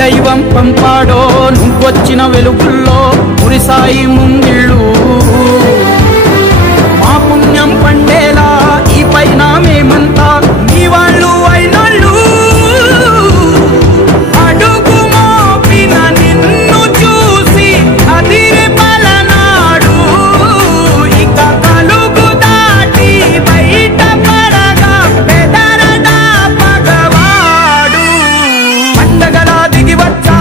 దైవం పంపాడో నువ్వొచ్చిన వెలుగుల్లో మురిసాయి ముంగిళ్ళు మా పుణ్యం పండేలా ఈ పైన మేమంతా నీ వాళ్ళు అయినళ్ళు అడుగు మోపిన నిన్ను చూసి అదిరి పలనాడు ఇక కలుగు దాటి బయట పడగా పెదరడా పగవాడు పండగలా దిగి వచ్చా